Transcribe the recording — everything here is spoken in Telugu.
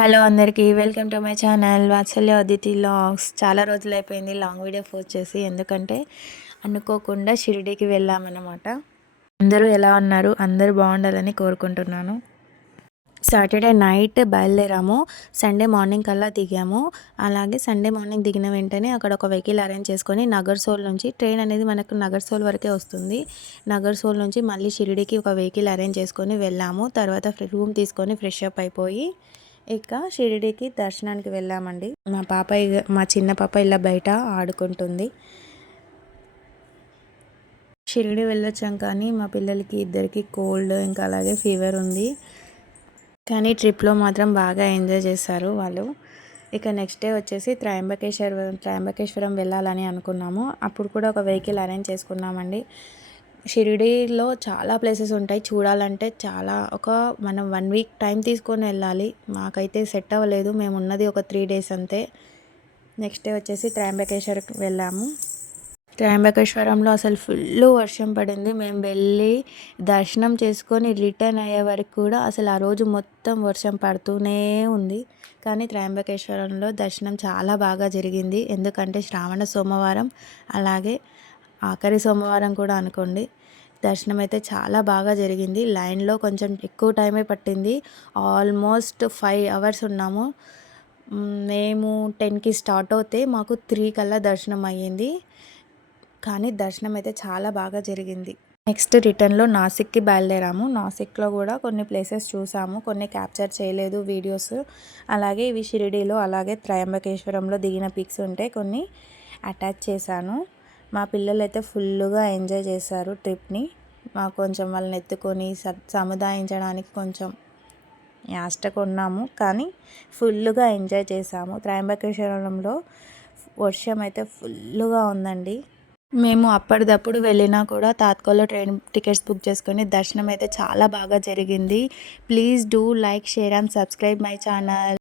హలో అందరికీ welcome to my channel Vatsalya Aditi longs. చాలా రోజులు అయిపోయింది లాంగ్ వీడియో పోస్ట్ చేసి ఎందుకంటే అనుకోకుండా షిరిడీకి వెళ్ళామన్నమాట. అందరూ ఎలా ఉన్నారు? అందరూ బాగుండాలని కోరుకుంటున్నాను. సాటర్డే నైట్ బయలుదేరాము. సండే మార్నింగ్ కల్లా దిగాము. అలాగే సండే మార్నింగ్ దిగిన వెంటనే అక్కడ ఒక వెహికల్ అరేంజ్ చేసుకొని నగర్సోల్ నుంచి ట్రైన్ అనేది మనకు నగర్సోల్ వరకే వస్తుంది. నగర్సోల్ నుంచి మళ్ళీ షిరిడీకి ఒక వెహికల్ అరేంజ్ చేసుకొని వెళ్ళాము. తర్వాత రూమ్ తీసుకొని ఫ్రెష్ అప్ అయిపోయి ఇక షిరిడీకి దర్శనానికి వెళ్ళామండి. మా పాప మా చిన్న పాప ఇలా బయట ఆడుకుంటుంది. షిరిడి వెళ్ళొచ్చాం కానీ మా పిల్లలకి ఇద్దరికి కోల్డ్ ఇంకా అలాగే ఫీవర్ ఉంది. కానీ ట్రిప్లో మాత్రం బాగా ఎంజాయ్ చేశారు వాళ్ళు. ఇక నెక్స్ట్ డే వచ్చేసి త్రయంబకేశ్వరం త్రయంబకేశ్వరం వెళ్ళాలని అనుకున్నాము. అప్పుడు కూడా ఒక వెహికల్ అరేంజ్ చేసుకున్నామండి. షిరిడీలో చాలా ప్లేసెస్ ఉంటాయి. చూడాలంటే చాలా ఒక మనం వన్ వీక్ టైం తీసుకొని వెళ్ళాలి. మాకైతే సెట్ అవ్వలేదు. మేము ఉన్నది ఒక త్రీ డేస్ అంతే. నెక్స్ట్ డే వచ్చేసి త్రయంబకేశ్వర్కి వెళ్ళాము. త్రయంబకేశ్వరంలో అసలు ఫుల్ వర్షం పడింది. మేము వెళ్ళి దర్శనం చేసుకొని రిటర్న్ అయ్యే వరకు కూడా అసలు ఆ రోజు మొత్తం వర్షం పడుతూనే ఉంది. కానీ త్రయంబకేశ్వరంలో దర్శనం చాలా బాగా జరిగింది. ఎందుకంటే శ్రావణ సోమవారం అలాగే ఆఖరి సోమవారం కూడా అనుకోండి. దర్శనం అయితే చాలా బాగా జరిగింది. లైన్లో కొంచెం ఎక్కువ టైమే పట్టింది. ఆల్మోస్ట్ ఫైవ్ అవర్స్ ఉన్నాము. మేము టెన్కి స్టార్ట్ అవుతే మాకు త్రీ కల్లా దర్శనం అయ్యింది. కానీ దర్శనం అయితే చాలా బాగా జరిగింది. నెక్స్ట్ రిటర్న్లో నాసిక్కి బయలుదేరాము. నాసిక్లో కూడా కొన్ని ప్లేసెస్ చూసాము. కొన్ని క్యాప్చర్ చేయలేదు వీడియోస్. అలాగే ఇవి షిరిడీలో అలాగే త్రయంబకేశ్వరంలో దిగిన పిక్స్ ఉంటే కొన్ని అటాచ్ చేశాను. మా పిల్లలు అయితే ఫుల్గా ఎంజాయ్ చేశారు ట్రిప్ని. మాకు కొంచెం వాళ్ళని ఎత్తుకొని సముదాయించడానికి కొంచెం యాస్టకు ఉన్నాము కానీ ఫుల్గా ఎంజాయ్ చేసాము త్రయంబకేశ్వరంలో వర్షం అయితే ఫుల్గా ఉందండి. మేము అప్పటిదప్పుడు వెళ్ళినా కూడా తాత్కోలో ట్రైన్ టికెట్స్ బుక్ చేసుకొని దర్శనం అయితే చాలా బాగా జరిగింది. Please do like share and subscribe my channel.